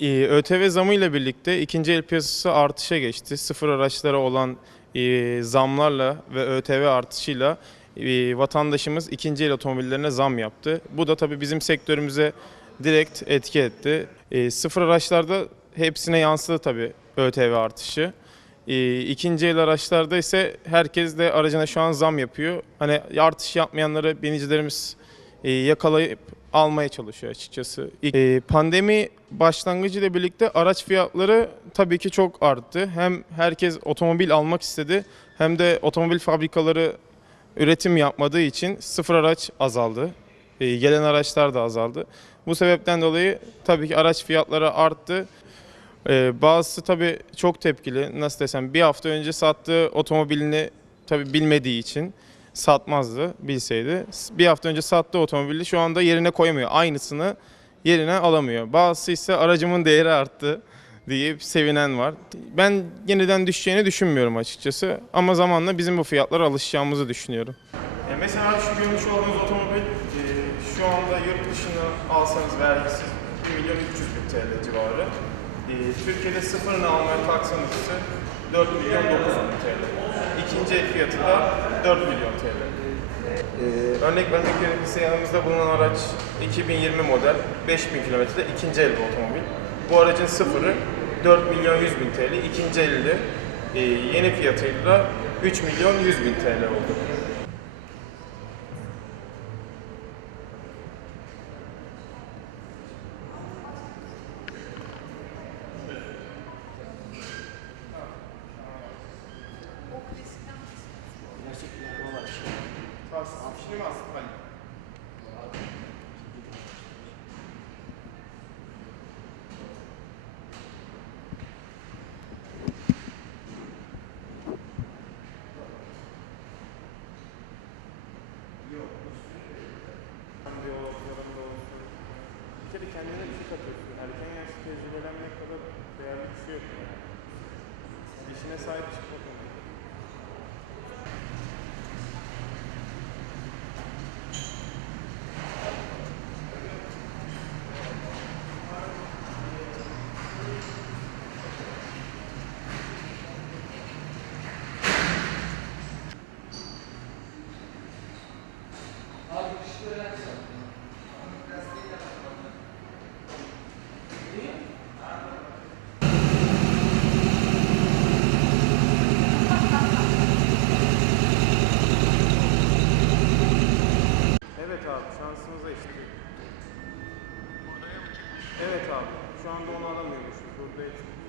Ee, ÖTV zamı ile birlikte ikinci el piyasası artışa geçti. Sıfır araçlara olan e, zamlarla ve ÖTV artışıyla e, vatandaşımız ikinci el otomobillerine zam yaptı. Bu da tabii bizim sektörümüze direkt etki etti. E, sıfır araçlarda hepsine yansıdı tabii ÖTV artışı. İkinci el araçlarda ise herkes de aracına şu an zam yapıyor. Hani artış yapmayanları binicilerimiz yakalayıp almaya çalışıyor açıkçası. E, pandemi başlangıcıyla birlikte araç fiyatları tabii ki çok arttı. Hem herkes otomobil almak istedi hem de otomobil fabrikaları üretim yapmadığı için sıfır araç azaldı. E, gelen araçlar da azaldı. Bu sebepten dolayı tabii ki araç fiyatları arttı. E, bazısı tabii çok tepkili. Nasıl desem bir hafta önce sattığı otomobilini tabii bilmediği için satmazdı bilseydi. Bir hafta önce sattığı otomobili şu anda yerine koyamıyor. Aynısını yerine alamıyor. Bazısı ise aracımın değeri arttı deyip sevinen var. Ben yeniden düşeceğini düşünmüyorum açıkçası. Ama zamanla bizim bu fiyatlara alışacağımızı düşünüyorum. E, mesela şu görmüş olduğunuz otomobil e, şu anda yurt dışına alsanız vergisiz 1 milyon 300 bin TL civarı. E, Türkiye'de sıfırını almaya kalksanız ise 4 milyon 900 bin TL. İkinci el fiyatı da 4 milyon TL. Ee, örnek vermek gerekirse yanımızda bulunan araç 2020 model 5000 kilometrede ikinci el bir otomobil. Bu aracın sıfırı 4 milyon 100 bin TL, ikinci eli de e, yeni fiyatıyla 3 milyon 100 bin TL oldu. Bir kere kendine bir şey katıyorsun. Erken yaşta tecrübelenmek kadar değerli bir şey yok. Yani. İşine sahip çıkmak Evet abi şansımıza işte. Evet abi şu anda onu alamıyormuşuz. Burada hiç